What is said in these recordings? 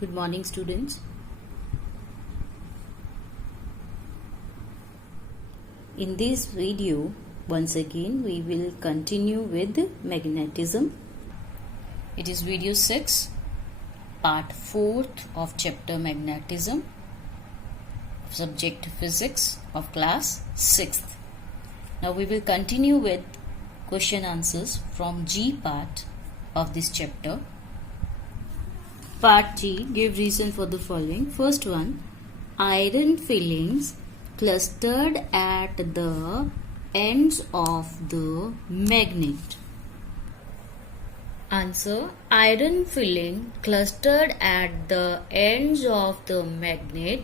Good morning, students. In this video, once again, we will continue with magnetism. It is video 6, part 4th of chapter magnetism, subject physics of class 6th. Now we will continue with question answers from G part of this chapter. Part G, give reason for the following. First one, iron fillings clustered at the ends of the magnet. Answer, iron filling clustered at the ends of the magnet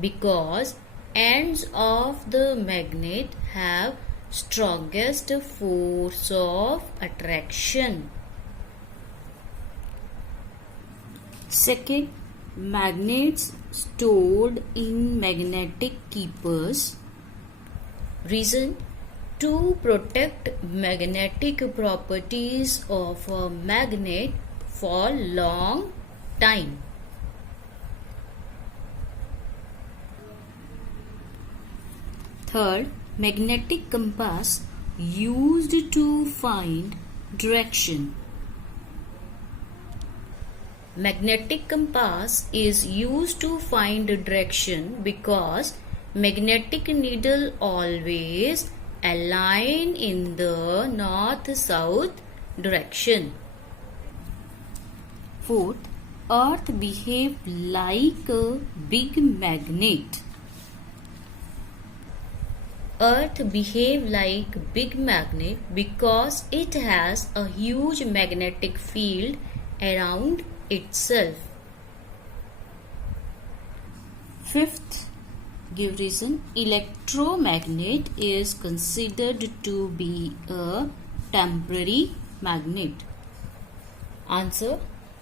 because ends of the magnet have strongest force of attraction. Second, magnets stored in magnetic keepers. Reason, to protect magnetic properties of a magnet for long time. Third, magnetic compass used to find direction. Magnetic compass is used to find direction because magnetic needle always align in the north-south direction. Fourth, Earth behave like a big magnet. Earth behave like big magnet because it has a huge magnetic field around itself. Fifth, give reason. Electromagnet is considered to be a temporary magnet. Answer,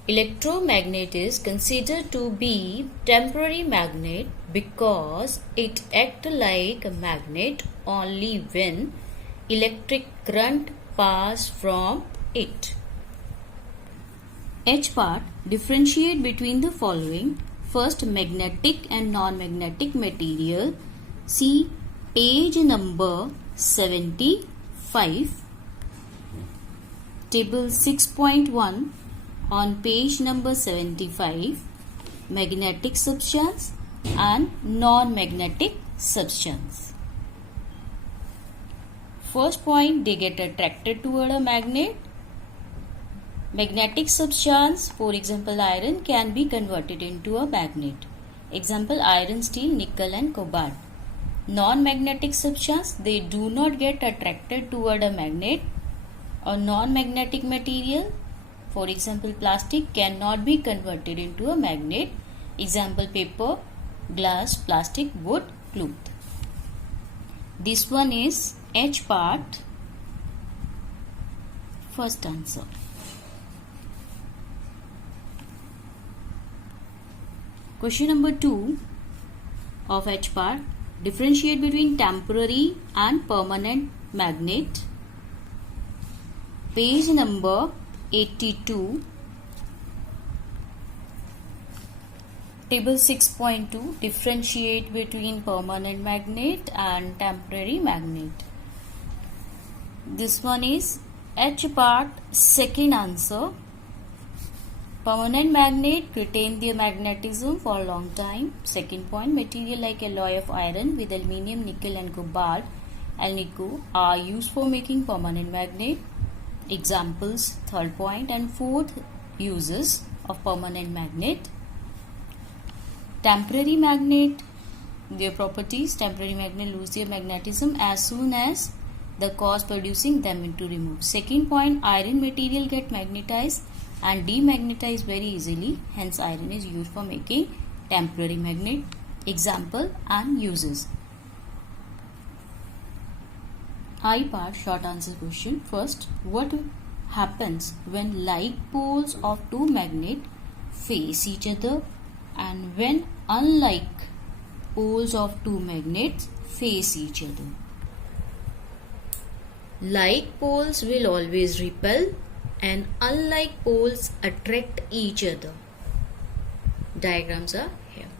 electromagnet is considered to be temporary magnet because it acts like a magnet only when electric current pass from it. H part, differentiate between the following. First, magnetic and non-magnetic material. See page number 75. Table 6.1 on page number 75. Magnetic substance and non-magnetic substance. First point, they get attracted toward a magnet. Magnetic substance, for example iron, can be converted into a magnet. Example, iron, steel, nickel and cobalt. Non-magnetic substance, they do not get attracted toward a magnet. Or non-magnetic material, for example plastic, cannot be converted into a magnet. Example, paper, glass, plastic, wood, cloth. This one is H part. First answer. Question number 2 of H part, differentiate between temporary and permanent magnet. Page number 82, table 6.2, differentiate between permanent magnet and temporary magnet. This one is H part, second answer. Permanent magnet retain their magnetism for a long time. Second point, material like alloy of iron with aluminium, nickel and cobalt, alnico, are used for making permanent magnet. Examples, third point. And fourth, uses of permanent magnet. Temporary magnet, their properties, temporary magnet lose their magnetism as soon as the cause producing them into remove. Second point, iron material get magnetized and demagnetize very easily, hence iron is used for making temporary magnet. Example and uses. I part, short answer question. First, what happens when like poles of two magnets face each other and when unlike poles of two magnets face each other? Like poles will always repel and unlike poles attract each other. diagrams are here.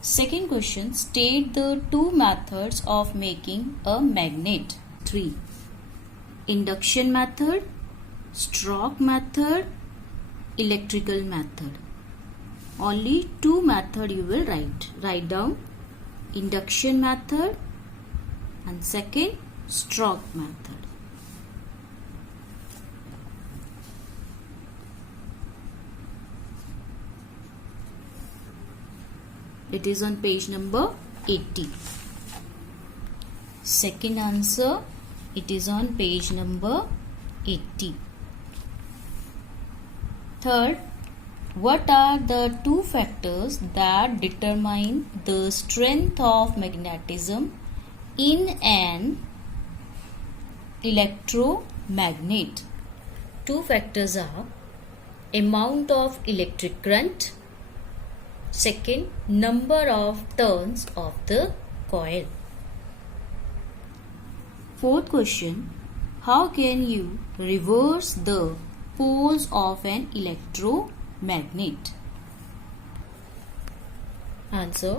Second question, state the two methods of making a magnet. 3. Induction method, stroke method, electrical method. Only two methods you will write. Write down induction method and second stroke method. It is on page number 80. Second answer, it is on page number 80. Third, what are the two factors that determine the strength of magnetism in an electromagnet? Two factors are amount of electric current, second, number of turns of the coil. Fourth question, how can you reverse the poles of an electromagnet? Answer,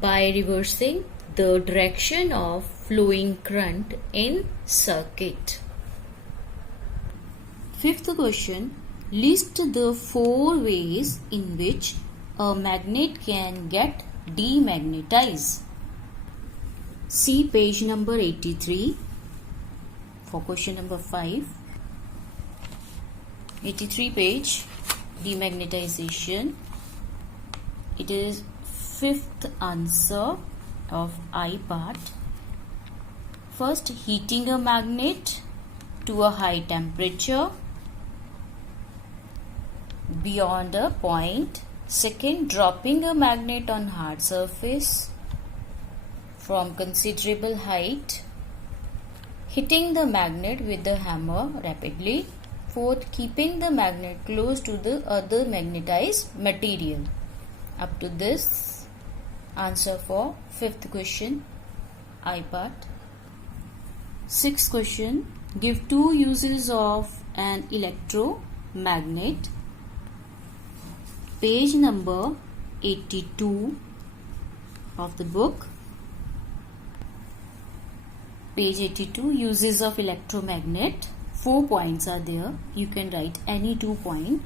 by reversing the direction of flowing current in circuit. Fifth question, list the 4 ways in which a magnet can get demagnetized. See page number 83 for question number 5. 83 page, demagnetization. It is fifth answer of I part. First, heating a magnet to a high temperature beyond a point. Second, dropping a magnet on hard surface from considerable height. Hitting the magnet with the hammer rapidly. Fourth, keeping the magnet close to the other magnetized material. Up to this answer for fifth question, I part. Sixth question, give two uses of an electromagnet. Page number 82 of the book. Page 82, uses of electromagnet. 4 points are there. You can write any 2 points.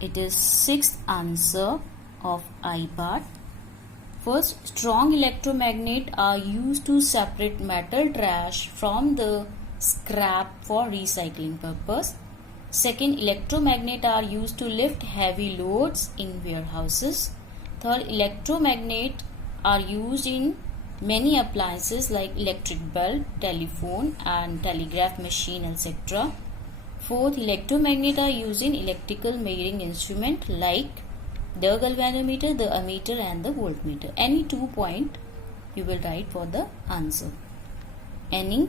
It is sixth answer of I part. First, strong electromagnet are used to separate metal trash from the scrap for recycling purpose. Second, electromagnet are used to lift heavy loads in warehouses. Third, electromagnet are used in many appliances like electric bulb, telephone and telegraph machine, etc. Fourth, electromagnet are used in electrical measuring instrument like the galvanometer, the ammeter and the voltmeter. Any 2 points you will write for the answer. Any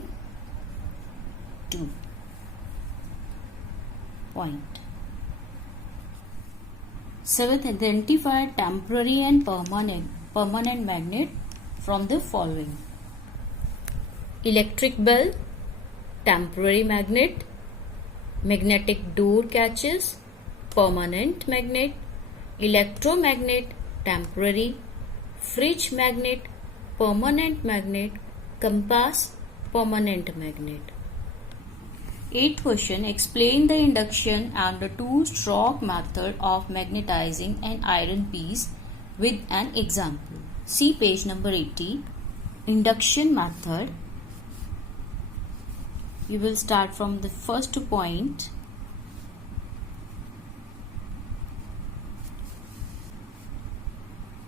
2 point. Seventh, identify temporary and permanent magnet from the following. Electric bell, temporary magnet. Magnetic door catches, permanent magnet. Electromagnet, temporary. Fridge magnet, permanent magnet. Compass, permanent magnet. Eighth question, explain the induction and the two-stroke method of magnetizing an iron piece with an example. See page number 80. Induction method. You will start from the first point.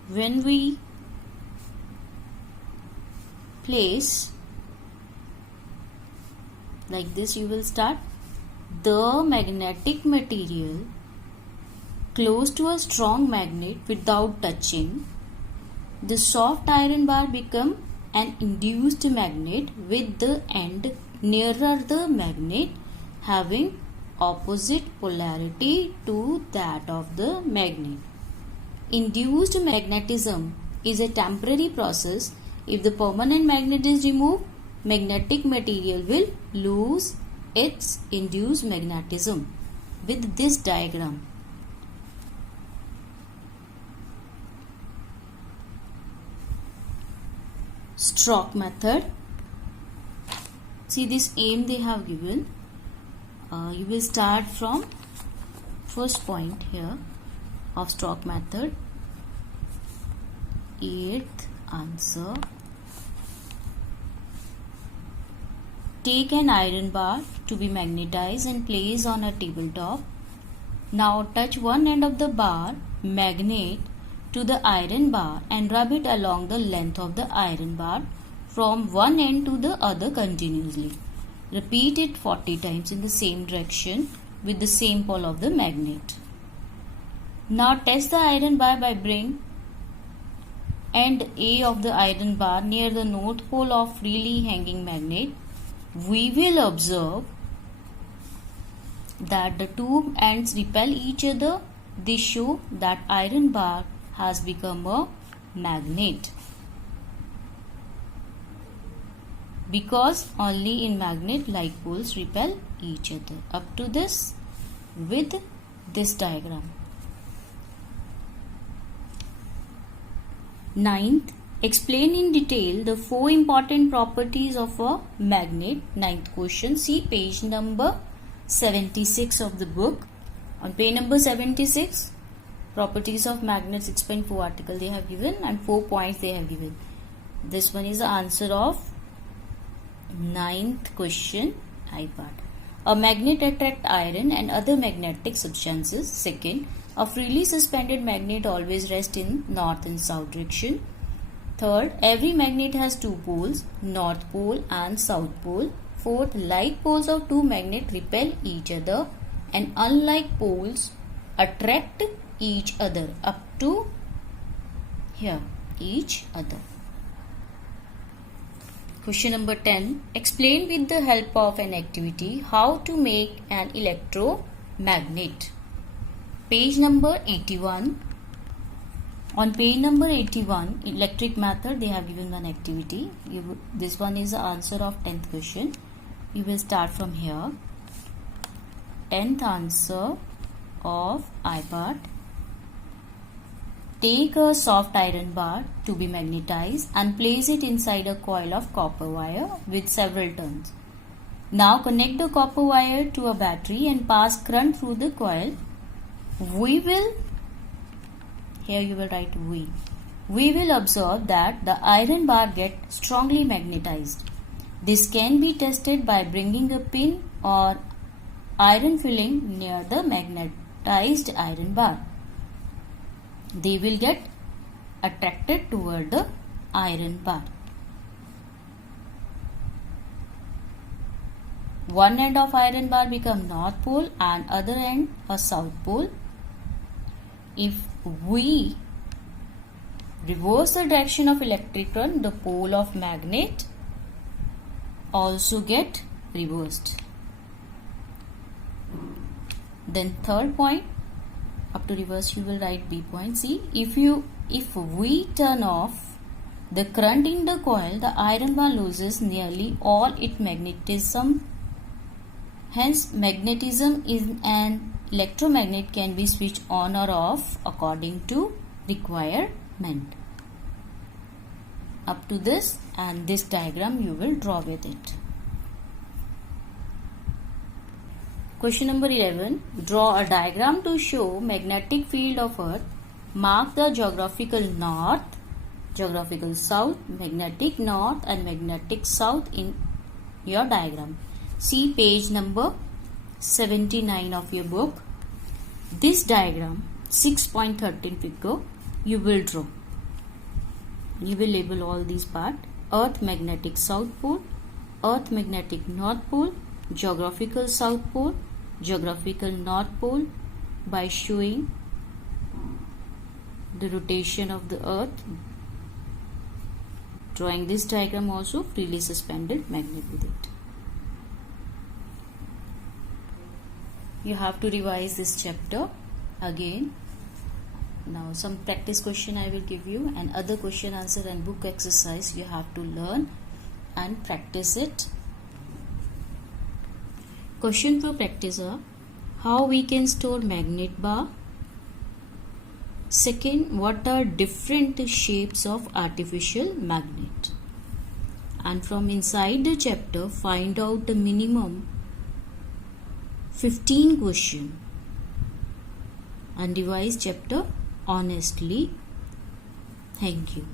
When we place like this, you will start the magnetic material close to a strong magnet without touching. The soft iron bar become an induced magnet with the end nearer the magnet having opposite polarity to that of the magnet. Induced magnetism is a temporary process. If the permanent magnet is removed, magnetic material will lose its induced magnetism. With this diagram, stroke method. See this aim they have given. You will start from first point here of stroke method. 8th answer. Take an iron bar to be magnetized and place on a tabletop. Now touch one end of the bar magnet to the iron bar and rub it along the length of the iron bar from one end to the other continuously. Repeat it 40 times in the same direction with the same pole of the magnet. Now test the iron bar by bringing end A of the iron bar near the north pole of freely hanging magnet. We will observe that the two ends repel each other. This shows that iron bar has become a magnet, because only in magnet like poles repel each other. Up to this with this diagram. 9th, explain in detail the 4 important properties of a magnet. 9th question. See page number 76 of the book. On page number 76, properties of magnets 6.4 article they have given and 4 points they have given. This one is the answer of 9th question, I part. A magnet attracts iron and other magnetic substances. Second, a freely suspended magnet always rests in north and south direction. Third, every magnet has two poles, north pole and south pole. Fourth, like poles of two magnets repel each other and unlike poles attract each other. Up to here, each other. Question number 10. Explain with the help of an activity how to make an electromagnet. Page number 81. On page number 81, electric method, they have given one activity. This one is the answer of 10th question. You will start from here. 10th answer of I part. Take a soft iron bar to be magnetized and place it inside a coil of copper wire with several turns. Now connect the copper wire to a battery and pass current through the coil. Here you will write we will observe that the iron bar gets strongly magnetized. This can be tested by bringing a pin or iron filling near the magnetized iron bar. They will get attracted toward the iron bar. One end of iron bar become north pole and other end a south pole. If we reverse the direction of electric current, the pole of magnet also get reversed. Then third point, up to reverse you will write B point. See, if we turn off the current in the coil, the iron bar loses nearly all its magnetism. Hence, magnetism in an electromagnet can be switched on or off according to requirement. Up to this and this diagram you will draw with it. Question number 11. Draw a diagram to show magnetic field of Earth. Mark the geographical north, geographical south, magnetic north and magnetic south in your diagram. See page number 79 of your book. This diagram 6.13 figure you will draw. You will label all these parts. Earth magnetic south pole, Earth magnetic north pole, geographical south pole, geographical north pole by showing the rotation of the Earth. Drawing this diagram also freely suspended magnet with it. You have to revise this chapter again. Now some practice question I will give you and other question answer and book exercise you have to learn and practice it. Question for practice are: how we can store magnet bar? Second, what are different shapes of artificial magnet? and from inside the chapter find out the minimum 15 questions and revise chapter honestly. Thank you.